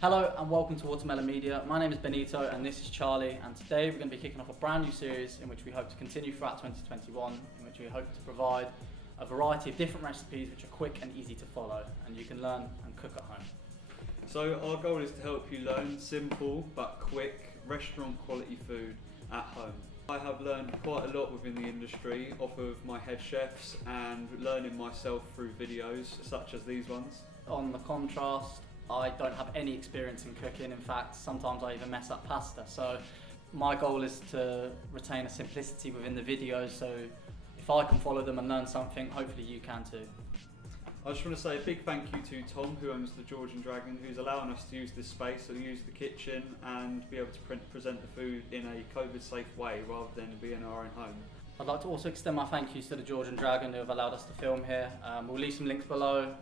Hello and welcome to Watermelon Media. My name is Benito and this is Charlie, and today we're going to be kicking off a brand new series in which we hope to continue throughout 2021, in which we hope to provide a variety of different recipes which are quick and easy to follow and you can learn and cook at home. So our goal is to help you learn simple but quick restaurant quality food at home. I have learned quite a lot within the industry off of my head chefs and learning myself through videos such as these ones. On the contrast, I don't have any experience in cooking. In fact, sometimes I even mess up pasta. So my goal is to retain a simplicity within the videos, so if I can follow them and learn something, hopefully you can too. I just want to say a big thank you to Tom, who owns the Georgian Dragon, who's allowing us to use this space, so use the kitchen and be able to present the food in a COVID safe way rather than be in our own home. I'd like to also extend my thank yous to the Georgian Dragon who have allowed us to film here. We'll leave some links below.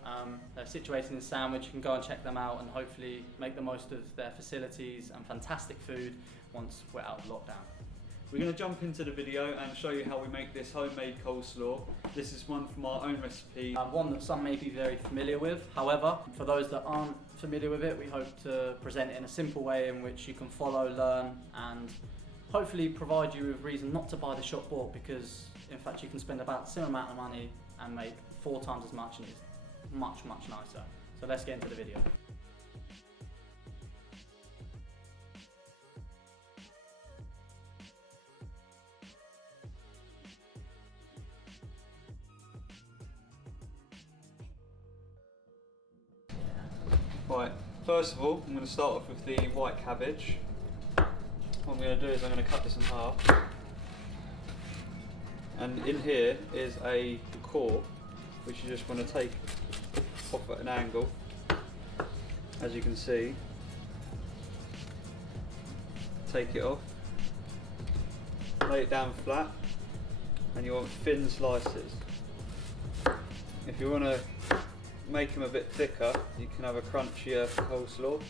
They're situated in Sandwich. You can go and check them out and hopefully make the most of their facilities and fantastic food once we're out of lockdown. We're going to jump into the video and show you how we make this homemade coleslaw. This is one from our own recipe. One that some may be very familiar with. However, for those that aren't familiar with it, we hope to present it in a simple way in which you can follow, learn and hopefully provide you with reason not to buy the shop bought, because in fact you can spend about the same amount of money and make 4 times as much, and it's much nicer. So let's get into the video. Right, first of all I'm going to start off with the white cabbage. What I'm going to do is I'm going to cut this in half, and in here is a core which you just want to take off at an angle, as you can see. Take it off, lay it down flat, and you want thin slices. If you want to make them a bit thicker, you can have a crunchier coleslaw.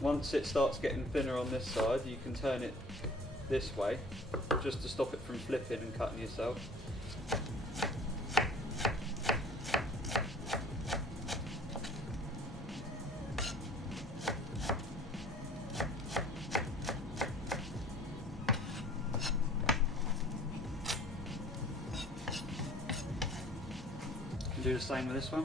Once it starts getting thinner on this side, you can turn it this way, just to stop it from flipping and cutting yourself. Do the same with this one.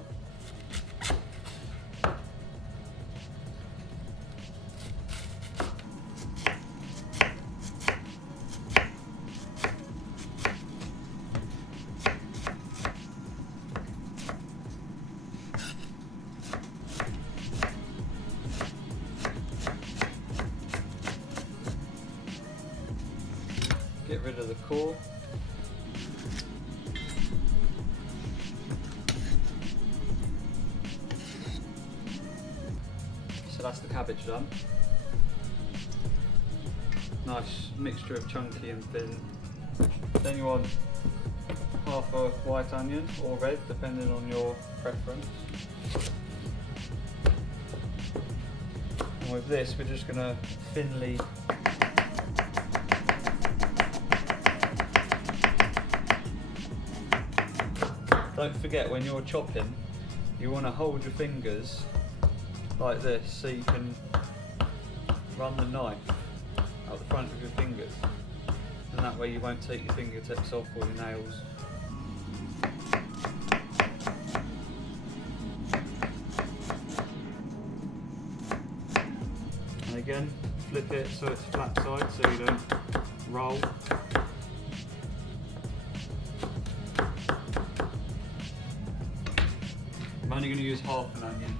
Get rid of the core. So that's the cabbage done. Nice mixture of chunky and thin. Then you want half a white onion or red, depending on your preference. And with this, we're just going to thinly don't forget, when you're chopping, you want to hold your fingers like this so you can run the knife out the front of your fingers, and that way you won't take your fingertips off or your nails. And again, flip it so it's flat side so you don't roll. I'm only going to use half an onion,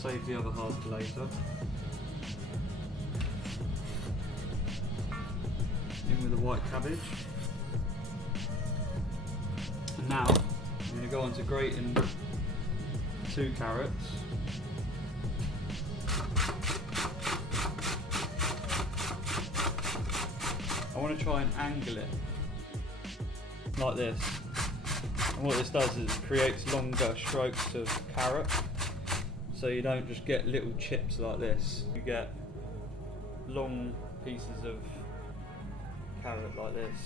save the other half for later. In with the white cabbage. And now I'm going to go on to grating 2 carrots. I want to try and angle it like this. And what this does is it creates longer strokes of carrot, so you don't just get little chips like this. You get long pieces of carrot like this.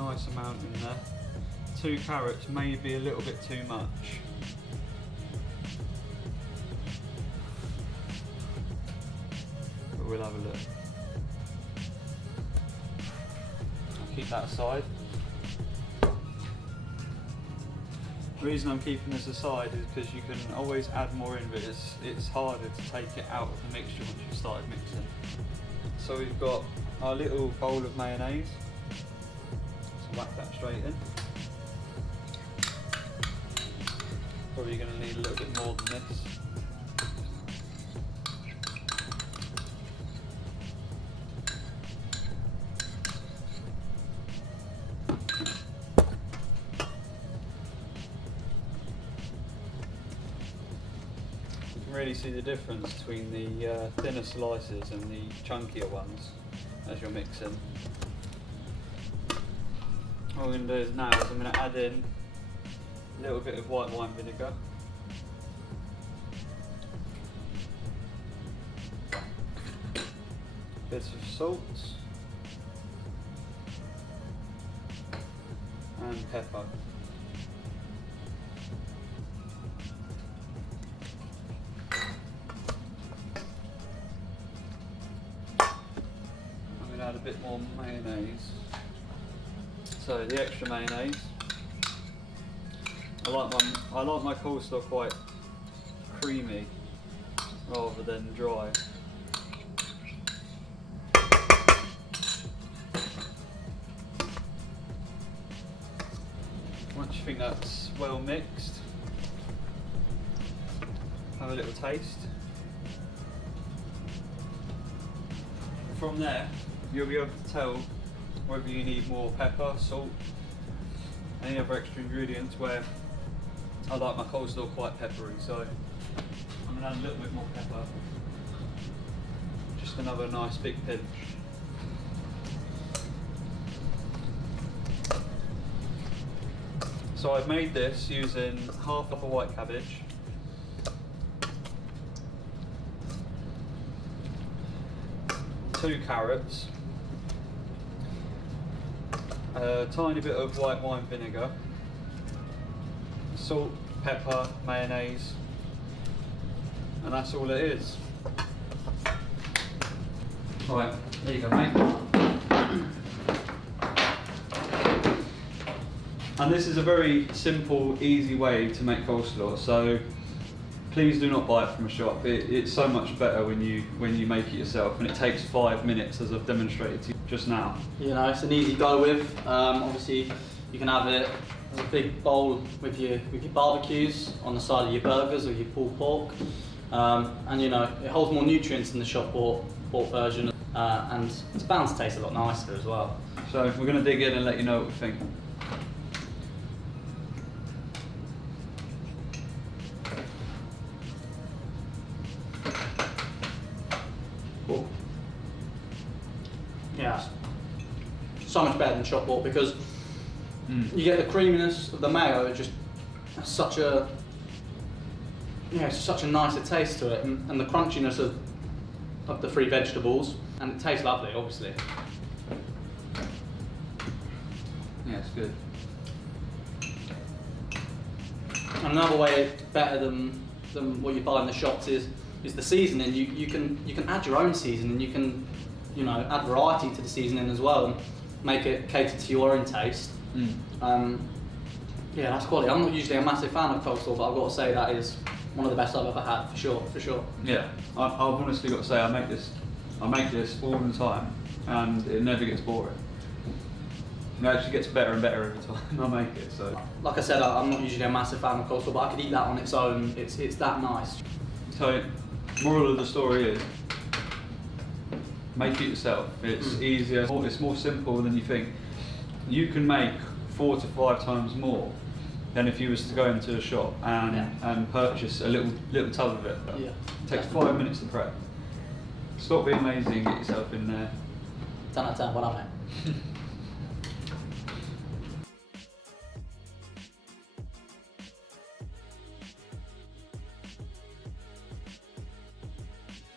nice amount in there. 2 carrots may be a little bit too much. But we'll have a look. I'll keep that aside. The reason I'm keeping this aside is because you can always add more in, but it's harder to take it out of the mixture once you've started mixing. So we've got our little bowl of mayonnaise. So whack that straight in. Probably going to need a little bit more than this. You can really see the difference between the thinner slices and the chunkier ones as you're mixing. What we're going to do is now is I'm going to add in a little bit of white wine vinegar. Bits of salt and pepper. I'm going to add a bit more mayonnaise. So the extra mayonnaise. I like my coleslaw quite creamy rather than dry. Once you think that's well mixed, have a little taste. From there, you'll be able to tell whether you need more pepper, salt, any other extra ingredients. Where I like my coleslaw quite peppery, so I'm going to add a little bit more pepper. Just another nice big pinch. So I've made this using half of a white cabbage, two carrots, a tiny bit of white wine vinegar, salt, pepper, mayonnaise, and that's all it is. Right, there you go, mate. And this is a very simple, easy way to make coleslaw, so please do not buy it from a shop. It's so much better when you make it yourself, and it takes 5 minutes, as I've demonstrated to you just now. You know, it's an easy go with. Obviously, you can have it as a big bowl with your barbecues on the side of your burgers or your pulled pork, and you know, it holds more nutrients than the shop bought version, and it's bound to taste a lot nicer as well. So we're going to dig in and let you know what we think. Cool. Yeah, so much better than shop bought because you get the creaminess of the mayo. It just has such a it's such a nicer taste to it, and the crunchiness of the free vegetables, and it tastes lovely, obviously. Yeah, it's good. Another way it's better than what you buy in the shops is the seasoning. You can add your own seasoning. You can add variety to the seasoning as well and make it cater to your own taste. Yeah, that's quality. I'm not usually a massive fan of coleslaw, but I've got to say that is one of the best I've ever had, for sure. Yeah, I've honestly got to say I make this all the time, and it never gets boring. It actually gets better and better every time I make it. So, like I said, I'm not usually a massive fan of coleslaw, but I could eat that on its own. It's that nice. So, moral of the story is, make it yourself. It's easier. It's more simple than you think. You can make 4 to 5 times more than if you was to go into a shop and purchase a little tub of it. Yeah. It takes 5 minutes to prep. Stop being lazy and get yourself in there. 10 out of 10, well done, mate.